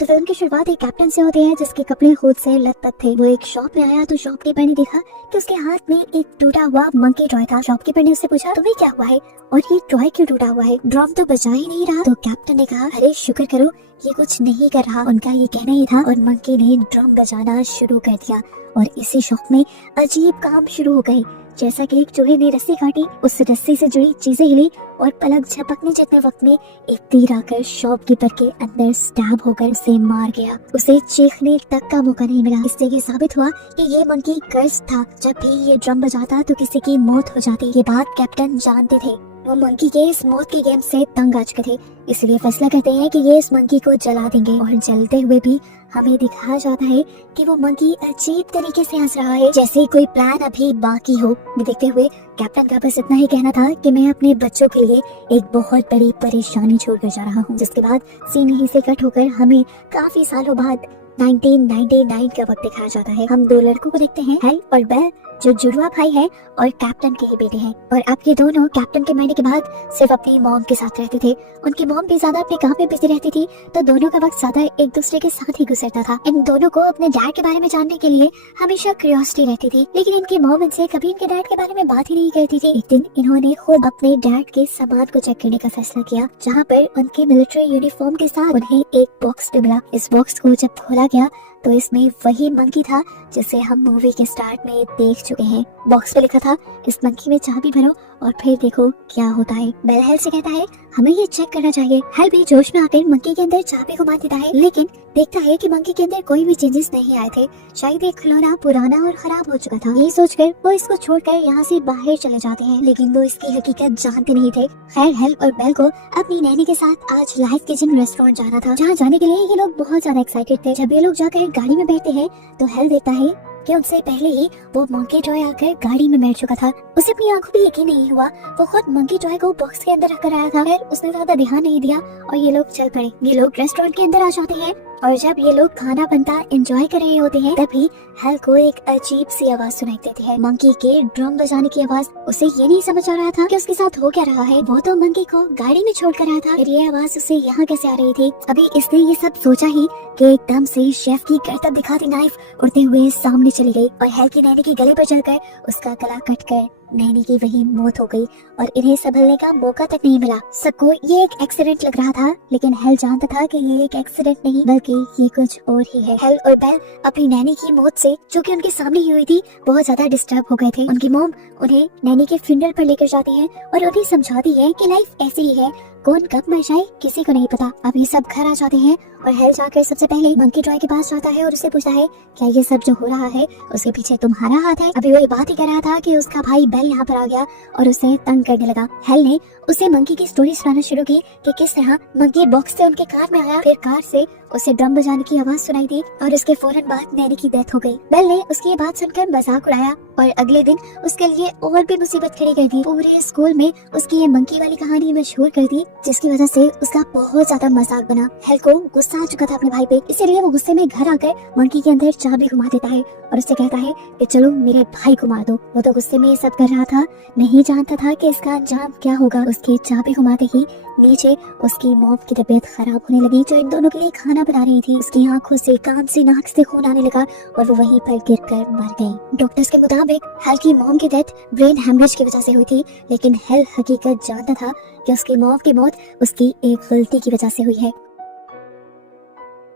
तो फिल्म की शुरुआत एक कैप्टन से होती है जिसके कपड़े खुद से लथपथ थे। वो एक शॉप में आया तो शॉपकीपर ने देखा कि उसके हाथ में एक टूटा हुआ मंकी टॉय था। शॉपकीपर ने उससे पूछा, तुम्हें क्या हुआ है और ये टॉय क्यों टूटा हुआ है? ड्रम तो बजा ही नहीं रहा। तो कैप्टन ने कहा, अरे शुक्र करो ये कुछ नहीं कर रहा। उनका ये कहना ही था और मंकी ने ड्रम बजाना शुरू कर दिया और इसी शॉप में अजीब काम शुरू हो गए। जैसा कि एक चूहे ने रस्सी काटी, उस रस्सी से जुड़ी चीजें हिली और पलक झपकने जितने वक्त में एक तीर आकर शॉपकीपर के अंदर स्टैब होकर उसे मार गया। उसे चीखने तक का मौका नहीं मिला। इससे ये साबित हुआ कि ये मंकी कर्स था। जब भी ये ड्रम बजाता तो किसी की मौत हो जाती। ये बात कैप्टन जानते थे। वो मंकी के इस मौत के गेम से तंग आ चुके थे, इसलिए फैसला करते हैं कि ये इस मंकी को जला देंगे। और जलते हुए भी हमें दिखाया जाता है कि वो मंकी अजीब तरीके से हंस रहा है, जैसे कोई प्लान अभी बाकी हो। देखते हुए कैप्टन का बस इतना ही कहना था कि मैं अपने बच्चों के लिए एक बहुत बड़ी परेशानी छोड़कर जा रहा हूँ। जिसके बाद सीन यहीं से कट होकर हमें काफी सालों बाद 1999 का वक्त दिखाया जाता है। हम दो लड़कों को देखते हैं, हेल और बेल, जो जुड़वा भाई है और कैप्टन के ही बेटे हैं। और अब ये दोनों कैप्टन के मरने के बाद सिर्फ अपनी मॉम के साथ रहते थे। उनकी मॉम भी ज्यादा अपने काम में बिजी रहती थी, तो दोनों का वक्त ज्यादा एक दूसरे के साथ ही गुजरता था। इन दोनों को अपने डैड के बारे में जानने के लिए हमेशा क्यूरियोसिटी रहती थी, लेकिन इनकी मॉम इनसे कभी इनके डैड के बारे में बात ही नहीं करती थी। एक दिन इन्होंने खुद अपने डैड के सामान को चेक करने का फैसला किया, जहाँ पर उनके मिलिट्री यूनिफॉर्म के साथ उन्हें एक बॉक्स भी मिला। इस बॉक्स को जब खोला गया तो इसमें वही मंकी था जिसे हम मूवी के स्टार्ट में देख चुके हैं। बॉक्स पे लिखा था, इस मंकी में चाबी भरो और फिर देखो क्या होता है। बेल हेल से कहता है, हमें ये चेक करना चाहिए। हेल भी जोश में आकर मंकी के अंदर चाबी घुमा देता है, लेकिन देखता है कि मंकी के अंदर कोई भी चेंजेस नहीं आए थे। शायद ये खिलौना पुराना और खराब हो चुका था। यही सोचकर वो इसको छोड़कर यहाँ से बाहर चले जाते हैं, लेकिन वो इसकी हकीकत जानते नहीं थे। खैर, हेल और बेल को अपनी नैनी के साथ आज लाइफ किचन रेस्टोरेंट जाना था, जहाँ जाने के लिए ये लोग बहुत ज्यादा एक्साइटेड थे। जब ये लोग जाकर गाड़ी में बैठते हैं तो हेल देखता है कि उनसे पहले ही वो मंकी टॉय आकर गाड़ी में बैठ चुका था। उसे अपनी आंखों पे यकीन नहीं हुआ। वो खुद मंकी टॉय को बॉक्स के अंदर रखकर आया था। फिर उसने ज्यादा ध्यान नहीं दिया और ये लोग चल पड़े। ये लोग रेस्टोरेंट के अंदर आ जाते हैं और जब ये लोग खाना बनता एंजॉय कर रहे होते हैं, तभी हेल को एक अजीब सी आवाज सुनाई देती है, मंकी के ड्रम बजाने की आवाज। उसे ये नहीं समझ आ रहा था कि उसके साथ हो क्या रहा है। वो तो मंकी को गाड़ी में छोड़ कर आया था, फिर ये आवाज उसे यहाँ कैसे आ रही थी। अभी इसने ये सब सोचा ही कि एकदम से शेफ की करतब दिखाती नाइफ उड़ते हुए सामने चली गई और हेल की नैनी के गले पर चढ़कर उसका गला कट कर नैनी की वही मौत हो गई और इन्हें संभलने का मौका तक नहीं मिला। सबको ये एक एक्सीडेंट लग रहा था, लेकिन हेल जानता था कि ये एक एक्सीडेंट नहीं बल्कि ये कुछ और ही है। हेल और बेल अपनी नैनी की मौत से, जो कि उनके सामने ही हुई थी, बहुत ज्यादा डिस्टर्ब हो गए थे। उनकी मॉम उन्हें नैनी के फ्यूनरल पर लेकर जाती है और उन्हें समझाती है कि लाइफ ऐसी ही है, कौन कब मर जाए किसी को नहीं पता। अब ये सब घर आ जाते हैं और हेल जाकर सबसे पहले मंकी टॉय के पास जाता है और उसे पूछता है, क्या ये सब जो हो रहा है उसके पीछे तुम्हारा हाथ है? अभी वो ये बात ही कर रहा था कि उसका भाई बेल यहाँ पर आ गया और उसे तंग करने लगा। हेल ने उसे मंकी की स्टोरी सुनाना शुरू की कि किस तरह मंकी बॉक्स से उनके कार में आया, फिर कार से उसे ड्रम बजाने की आवाज सुनाई दी और उसके फौरन बाद नैनी की डेथ हो गई। बेल ने उसकी ये बात सुनकर मजाक उड़ाया और अगले दिन उसके लिए और भी मुसीबत खड़ी कर दी। पूरे स्कूल में उसकी ये मंकी वाली कहानी मशहूर कर दी, जिसकी वजह से उसका बहुत ज्यादा मजाक बना। हेल को गुस्सा आ चुका था अपने भाई पे, इसीलिए वो गुस्से में घर आकर मंकी के अंदर चाबी घुमा देता है और उससे कहता है कि चलो मेरे भाई को मार दो। वो तो गुस्से में ये सब कर रहा था, नहीं जानता था कि इसका अंजाम क्या होगा। उसकी चाबी घुमाते ही नीचे उसकी मॉम की तबीयत खराब होने लगी, जो इन दोनों के लिए खाना बना रही थी। उसकी आंखों से, कान से, नाक से खून आने लगा और वो वहीं पर गिरकर मर गई। डॉक्टर्स के मुताबिक हेल की मॉम की डेथ ब्रेन हेमरेज की वजह से हुई थी, लेकिन हेल हकीकत जानता था कि उसकी मॉम की मौत उसकी एक गलती की वजह से हुई है।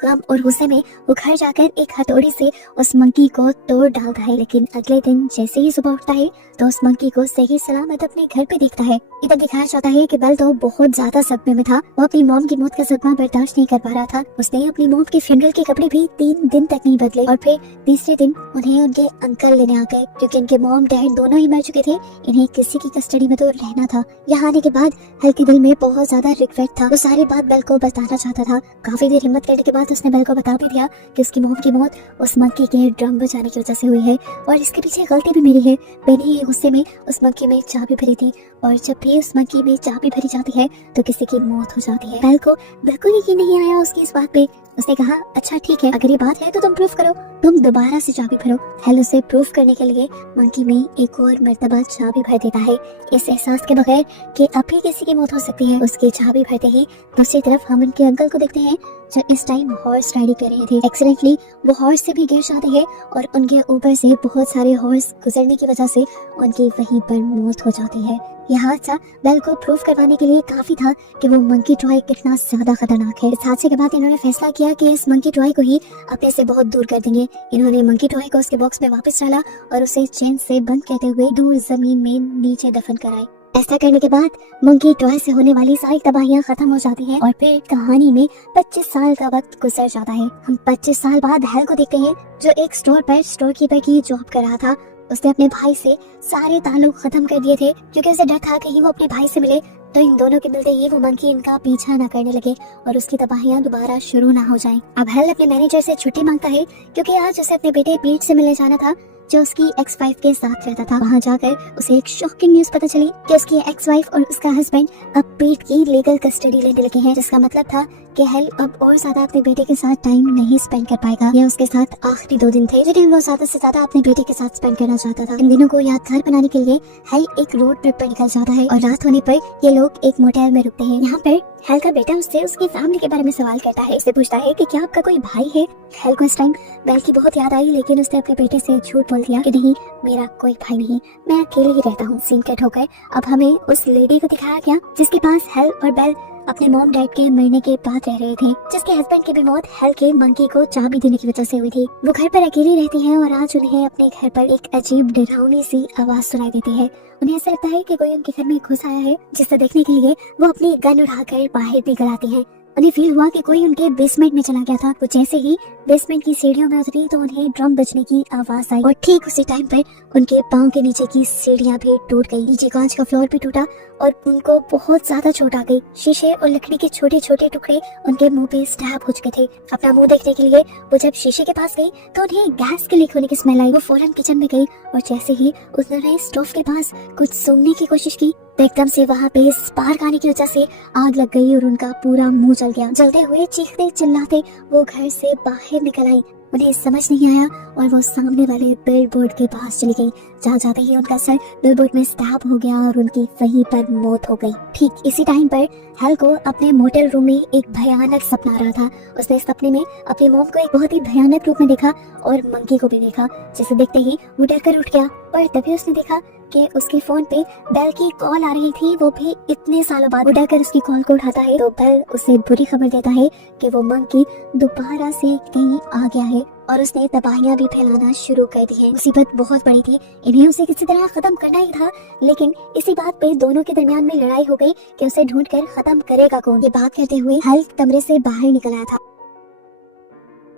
गम और गुस्से में वो घर जाकर एक हथौड़ी से उस मंकी को तोड़ डालता है, लेकिन अगले दिन जैसे ही सुबह उठता है तो उस मंकी को सही सलामत अपने घर पे दिखता है। इधर दिखाया जाता है कि बेल तो बहुत ज्यादा सदमे में था। वो अपनी मॉम की मौत का सदमा बर्दाश्त नहीं कर पा रहा था। उसने अपनी मॉम के फ्यूनरल के कपड़े भी 3 दिन तक नहीं बदले और फिर तीसरे दिन उन्हें उनके अंकल लेने आ गए, क्योंकि इनके मॉम डैड दोनों ही मर चुके थे। इन्हें किसी की कस्टडी में तो रहना था। यहाँ आने के बाद हेल के दिल में बहुत ज्यादा रिग्रेट था। वो सारी बात बेल को बताना चाहता था। काफी देर हिम्मत करने के बाद उसने बेल को बता भी दिया कि उसकी मॉम की मौत उस मंकी के ड्रम बजाने की वजह से हुई है और इसके पीछे गलती भी मेरी है। मैंने ये गुस्से में उस मंकी में चाबी भरी थी और जब भी उस मंकी में चाबी भरी जाती है तो किसी की मौत हो जाती है। बेल को बिल्कुल यकीन नहीं आया उसकी इस बात पे। उसने कहा अच्छा ठीक है, अगर ये बात है तो तुम प्रूफ करो, तुम दोबारा से चाबी भरो। हेल उसे प्रूफ करने के लिए मंकी में एक और मर्तबा चाबी भर देता है, इस एहसास के बगैर कि अब भी किसी की मौत हो सकती है। उसकी चाबी भरते ही दूसरी तरफ हम उनके अंकल को देखते हैं जो इस टाइम हॉर्स राइडिंग कर रहे थे। एक्सीडेंटली वो हॉर्स से भी गिर जाते हैं और उनके ऊपर से बहुत सारे हॉर्स गुजरने की वजह से उनकी वहीं पर मौत हो जाती है। यह हादसा बेल को प्रूफ करवाने के लिए काफी था कि वो मंकी टॉय कितना ज्यादा खतरनाक है। इस हादसे के बाद इन्होंने फैसला किया कि इस मंकी टॉय को ही अपने से बहुत दूर कर देंगे। इन्होंने मंकी टॉय को उसके बॉक्स में वापस डाला और उसे चेन से बंद करते हुए दूर जमीन में नीचे दफन कराए। ऐसा करने के बाद मंकी टॉय से होने वाली सारी तबाहियां खत्म हो जाती हैं और फिर कहानी में 25 साल का वक्त गुजर जाता है। हम 25 साल बाद हेल को देखते हैं जो एक स्टोर पर स्टोर कीपर की जॉब कर रहा था। उसने अपने भाई से सारे ताल्लुक खत्म कर दिए थे क्योंकि उसे डर था कहीं वो अपने भाई से मिले तो इन दोनों के मिलते ही वो मंकी इनका पीछा न करने लगे और उसकी तबाहियां दोबारा शुरू ना हो जाएं। अब हेल अपने मैनेजर से छुट्टी मांगता है क्योंकि आज उसे अपने बेटे पीट से मिलने जाना था जो उसकी एक्स वाइफ के साथ रहता था। वहाँ जाकर उसे एक शॉकिंग न्यूज पता चली कि उसकी एक्स वाइफ और उसका हस्बैंड अब पीट की लीगल कस्टडी लेने लगे हैं, जिसका मतलब था कि हेल अब और ज्यादा अपने बेटे के साथ टाइम नहीं स्पेंड कर पाएगा। यह उसके साथ आखिरी 2 दिन थे जिन्हें वो ज्यादा से ज्यादा अपने बेटे के साथ स्पेंड करना चाहता था। इन दिनों को यादगार बनाने के लिए हेल एक रोड ट्रिप पर निकल जाता है और रात होने पर ये लोग एक मोटेल में रुकते हैं। यहाँ पर हेल का बेटा उससे उसकी फैमिली के बारे में सवाल करता है। उससे पूछता है कि क्या आपका कोई भाई है। हेल को इस टाइम बेल की बहुत याद आई, लेकिन उसने अपने बेटे से झूठ बोल दिया कि नहीं, मेरा कोई भाई नहीं, मैं अकेले ही रहता हूँ। सीन कट होकर अब हमें उस लेडी को दिखाया गया जिसके पास हेल और बेल अपने मॉम डैड के मरने के बाद रह रहे थे, जिसके हस्बैंड की भी मौत हेल के मंकी को चाबी देने की वजह से हुई थी। वो घर पर अकेली रहती है और आज उन्हें अपने घर पर एक अजीब डरावनी सी आवाज सुनाई देती है। उन्हें ऐसा लगता है कि कोई उनके घर में घुस आया है, जिसे देखने के लिए वो अपनी गन उठाकर बाहर निकल आती है। उन्हें फील हुआ कि कोई उनके बेसमेंट में चला गया था। वो जैसे ही बेसमेंट की सीढ़ियों में उतरी तो उन्हें ड्रम बजने की आवाज आई और ठीक उसी टाइम पर उनके पाँव के नीचे की सीढ़ियां भी टूट गई। नीचे कांच का फ्लोर भी टूटा और उनको बहुत ज्यादा चोट आ गई। शीशे और लकड़ी के छोटे छोटे टुकड़े उनके मुंह पे स्टैब हो चुके थे। अपना मुंह देखने के लिए वो जब शीशे के पास गई तो उन्हें गैस के लीक होने की स्मेल आई। वो फौरन किचन में गई और जैसे ही उन्होंने स्टोव के पास कुछ सूंघने की कोशिश की तो एकदम से वहाँ पे स्पार्क आने की वजह से आग लग गई और उनका पूरा मुंह जल गया। जलते हुए चीखते चिल्लाते वो घर से बाहर निकल आई। उन्हें समझ नहीं आया और वो सामने वाले बिलबोर्ड के पास चली गई, जहाँ जाते ही उनका सर बिलबोर्ड में स्टैब हो गया और उनकी वहीं पर मौत हो गई। ठीक इसी टाइम पर हेल को अपने मोटेल रूम में एक भयानक सपना आ रहा था। उसने इस सपने में अपनी मॉम को एक बहुत ही भयानक रूप में देखा और मंकी को भी देखा, जिसे देखते ही वो डरकर उठ गया और तभी उसने देखा कि उसके फोन पे बेल की कॉल आ रही थी, वो भी इतने सालों बाद। वो डरकर उसकी कॉल को उठाता है तो बेल उसे बुरी खबर देता है कि वो मंकी दोबारा से कहीं आ गया है और उसने तबाहियां भी फैलाना शुरू कर दी है। मुसीबत बहुत बड़ी थी, इन्हें उसे किसी तरह खत्म करना ही था, लेकिन इसी बात पे दोनों के दरमियान में लड़ाई हो गई कि उसे ढूंढकर खत्म करेगा कौन। ये बात करते हुए हेल कमरे से बाहर निकल आया था।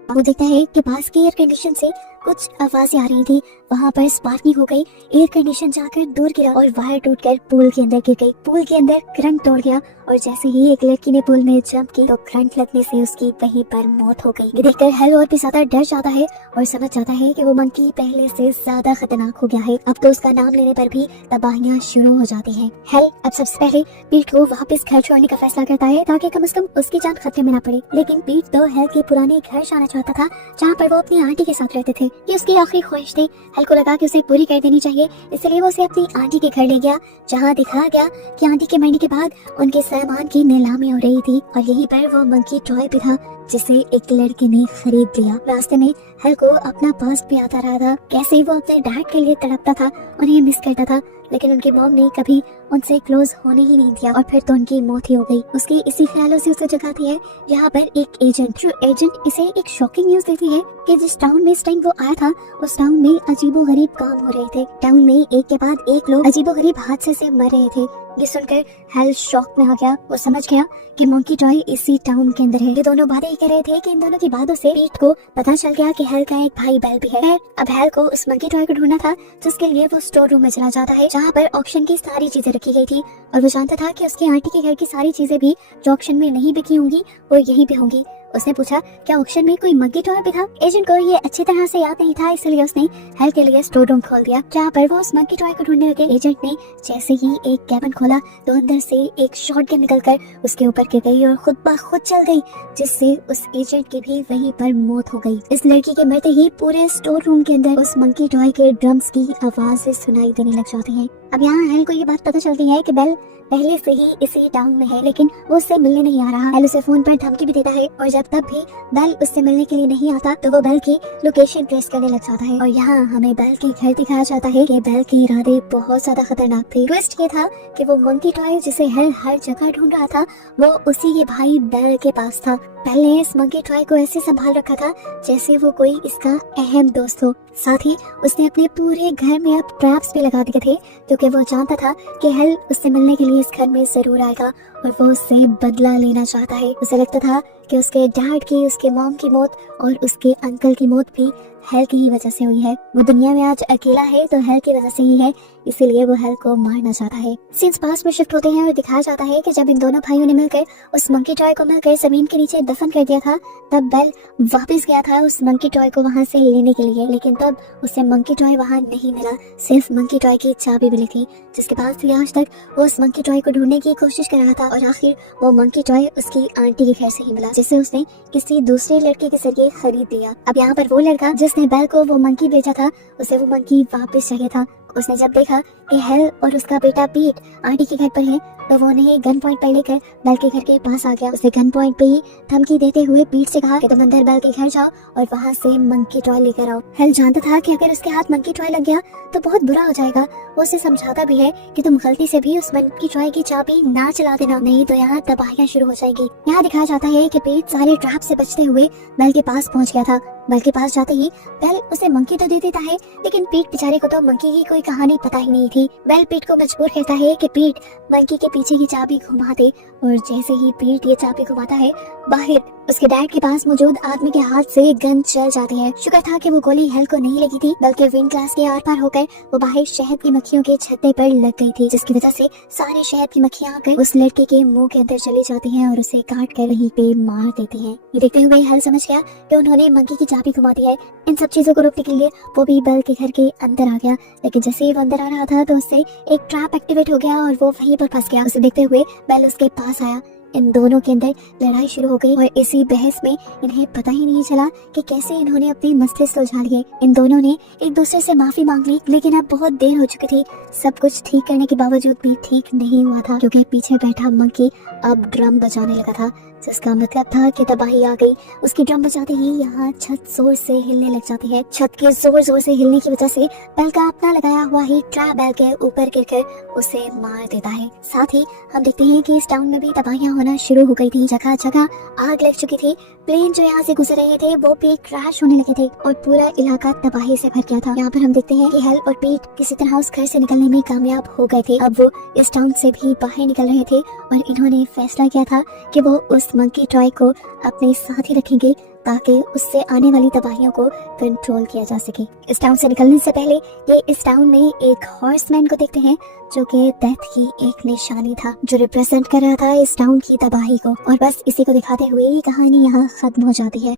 वो देखता है कि पास के एयर कंडीशन से कुछ आवाजें आ रही थी। वहाँ पर स्पार्किंग हो गई, एयर कंडीशन जाकर दूर गिरा और वायर टूटकर पूल के अंदर गिर गई। पूल के अंदर करंट तोड़ गया और जैसे ही एक लड़की ने पूल में जंप की तो करंट लगने से उसकी वहीं पर मौत हो गई। ये देखकर हेल और भी ज्यादा डर जाता है और समझ जाता है कि वो मंकी पहले से ज्यादा खतरनाक हो गया है। अब तो उसका नाम लेने पर भी तबाहियां शुरू हो जाती हैं। हेल अब सबसे पहले पीट को वापस घर छोड़ने का फैसला करता है ताकि कम से कम उसकी जान खतरे में न पड़े। लेकिन पीट तो हेल के पुराने घर जाना चाहता था जहाँ पर वो अपनी आंटी के साथ रहते थे। ये उसकी आखिरी ख्वाहिश थी। हेल को लगा कि उसे पूरी कर देनी चाहिए, इसलिए वो उसे अपनी आंटी के घर ले गया, जहाँ दिखाया गया कि आंटी के मरने के बाद उनके सामान की नीलामी हो रही थी और यहीं पर वो मंकी टॉय भी था जिसे एक लड़के ने खरीद लिया। रास्ते में हेल को अपना पास्ट भी आता रहा था, कैसे वो अपने डैड के लिए तड़पता था, उन्हें मिस करता था, लेकिन उनकी मॉम ने कभी उनसे क्लोज होने ही नहीं दिया और फिर तो उनकी मौत ही हो गई। उसके इसी ख्यालों से उसे जगाती है यहाँ पर एक एजेंट। जो एजेंट इसे एक शॉकिंग न्यूज देती है कि जिस टाउन में इस टाइम वो आया था उस टाउन में अजीबोगरीब काम हो रहे थे। टाउन में एक के बाद एक लोग अजीबोगरीब हादसे से मर रहे थे। ये सुनकर हेल शॉक में आ गया। वो समझ गया कि मंकी टॉय इसी टाउन के अंदर है। ये दोनों बातें कर रहे थे कि इन दोनों की बातों से पीट को पता चल गया कि हेल का एक भाई बेल भी है। अब हेल को उस मंकी टॉय को ढूंढना था, जिसके लिए वो स्टोर रूम में चला जाता है जहाँ पर ऑक्शन की सारी चीजें रखी गई थी और वो जानता था कि उसकी आंटी के घर की सारी चीजें भी जो ऑक्शन में नहीं बिकी होंगी वो यहीं पे होंगी। उसने पूछा क्या ऑक्शन में कोई मंकी टॉय भी था। एजेंट को ये अच्छी तरह से याद नहीं था, इसलिए उसने हेल के लिए स्टोर रूम खोल दिया जहाँ पर वो उस मंकी टॉय को ढूंढने लगे। एजेंट ने जैसे ही एक कैबिन खोला तो अंदर से एक शॉटगन निकलकर उसके ऊपर गिर गई और खुद ब खुद चल गई, जिससे उस एजेंट की भी वहीं पर मौत हो गई। इस लड़की के मरते ही पूरे स्टोर रूम के अंदर उस मंकी टॉय के ड्रम्स की आवाज़ें सुनाई देने लग जाती हैं। अब यहाँ हेल को ये बात पता चलती है कि बेल पहले से ही इसी टाउन में है, लेकिन वो उससे मिलने नहीं आ रहा। बेल उसे फोन पर धमकी भी देता है और जब तब भी बेल उससे मिलने के लिए नहीं आता तो वो बेल की लोकेशन ट्रेस करने लग जाता है। और यहाँ हमें बेल के घर दिखाया जाता है कि बेल के इरादे बहुत ज्यादा खतरनाक थे। ट्विस्ट ये था कि वो मंकी टॉय जिसे हेल हर जगह ढूंढ रहा था वो उसी के भाई बेल के पास था। बेल ने इस मंकी टॉय को ऐसे संभाल रखा था जैसे वो कोई इसका अहम दोस्त हो। साथ ही उसने अपने पूरे घर में अब ट्रैप्स भी लगा दिए थे क्योंकि वो जानता था कि हेल उससे मिलने के लिए इस घर में जरूर आएगा और वो उससे बदला लेना चाहता है। उसे लगता था कि उसके डैड की, उसके मॉम की मौत और उसके अंकल की मौत भी हेल की ही वजह से हुई है। वो दुनिया में आज अकेला है तो हेल की वजह से ही है, इसीलिए वो हेल को मारना चाहता है। सीन्स पास में शिफ्ट होते हैं और दिखाया जाता है कि जब इन दोनों भाइयों ने मिलकर उस मंकी टॉय को मिलकर जमीन के नीचे दफन कर दिया था तब बेल वापस गया था उस मंकी टॉय को वहां से लेने के लिए, लेकिन तब उसे मंकी टॉय वहां नहीं मिला, सिर्फ मंकी टॉय की चाबी मिली थी जिसके बाद से आज तक वो उस मंकी टॉय को ढूंढने की कोशिश कर रहा था। और आखिर वो मंकी टॉय उसकी आंटी के घर से ही मिला जिसे उसने किसी दूसरे लड़के के जरिए खरीद लिया। अब यहाँ पर वो लड़का जिसने बेल को वो मंकी बेचा था उसे वो मंकी वापस चाहिए था। उसने जब देखा कि हेल और उसका बेटा पीट आंटी के घर पर है तो वो उन्हें गन पॉइंट पर लेकर बेल के घर के पास आ गया। उसे गन पॉइंट पे ही धमकी देते हुए पीट से कहा कि तुम अंदर बेल के घर जाओ और वहाँ से मंकी टॉय लेकर आओ। हेल जानता था कि अगर उसके हाथ मंकी टॉय लग गया तो बहुत बुरा हो जाएगा। वो उसे समझाता भी है कि तुम गलती से भी उस मंकी टॉय की चाबी ना चला देना, नहीं तो यहाँ तबाहियां शुरू हो जाएगी। यहाँ दिखाया जाता है कि पीट सारे ट्रैप से बचते हुए बेल के पास पहुँच गया था। बेल के पास जाते ही बेल उसे मंकी तो दे देता है, लेकिन पीट बेचारे को तो मंकी की कोई कहानी पता ही नहीं थी। बेल पीट को मजबूर करता है कि पीट मंकी के पीछे की चाबी घुमा दे और जैसे ही पीट ये चाबी घुमाता है बाहर उसके डैड के पास मौजूद आदमी के हाथ से गन चल जाती है। शुक्र था कि वो गोली हेल को नहीं लगी थी, बल्कि विंड ग्लास के आर पार होकर वो बाहर शहद की मक्खियों के छत्ते पर लग गई थी, जिसकी वजह से सारे शहद की मक्खियां आकर उस लड़के के मुंह के अंदर चली जाती हैं और उसे काट कर वहीं पे मार देती हैं। ये देखते हुए हेल समझ गया कि उन्होंने मंकी की चाबी घुमा दी है। इन सब चीजों को रोकने के लिए वो भी बेल के घर के अंदर आ गया, लेकिन जैसे ही वो अंदर आ रहा था तो उससे एक ट्रैप एक्टिवेट हो गया और वो वहीं पर फंस गया। उसे देखते हुए बेल उसके पास आया। इन दोनों के अंदर लड़ाई शुरू हो गई और इसी बहस में इन्हें पता ही नहीं चला कि कैसे इन्होंने अपने मस्तिष्क सुलझा लिए। इन दोनों ने एक दूसरे से माफी मांग ली, लेकिन अब बहुत देर हो चुकी थी। सब कुछ ठीक करने के बावजूद भी ठीक नहीं हुआ था क्योंकि पीछे बैठा मंकी अब ड्रम बजाने लगा था, जिसका मतलब था कि तबाही आ गई। उसकी ड्रम बजाते ही यहाँ छत जोर से हिलने लग जाती है। छत के जोर जोर से हिलने की वजह से बेल का अपना लगाया हुआ ही ट्रैप बेल के ऊपर गिरकर उसे मार देता है। साथ ही हम देखते हैं कि इस टाउन में भी तबाहियां होना शुरू हो गई थी। जगह जगह आग लग चुकी थी। प्लेन जो यहाँ से गुजर रहे थे वो भी क्रैश होने लगे थे और पूरा इलाका तबाही से भर गया था। यहाँ पर हम देखते हैं कि हेल और पीट किसी तरह उस घर से निकलने में कामयाब हो गए थे। अब वो इस टाउन से भी बाहर निकल रहे थे और इन्होंने फैसला किया था कि वो उस मंकी टॉय को अपने साथ ही रखेंगे ताकि उससे आने वाली तबाहियों को कंट्रोल किया जा सके। इस टाउन से निकलने से पहले ये इस टाउन में एक हॉर्समैन को देखते हैं जो कि डेथ की एक निशानी था, जो रिप्रेजेंट कर रहा था इस टाउन की तबाही को। और बस इसी को दिखाते हुए ये कहानी यहाँ खत्म हो जाती है।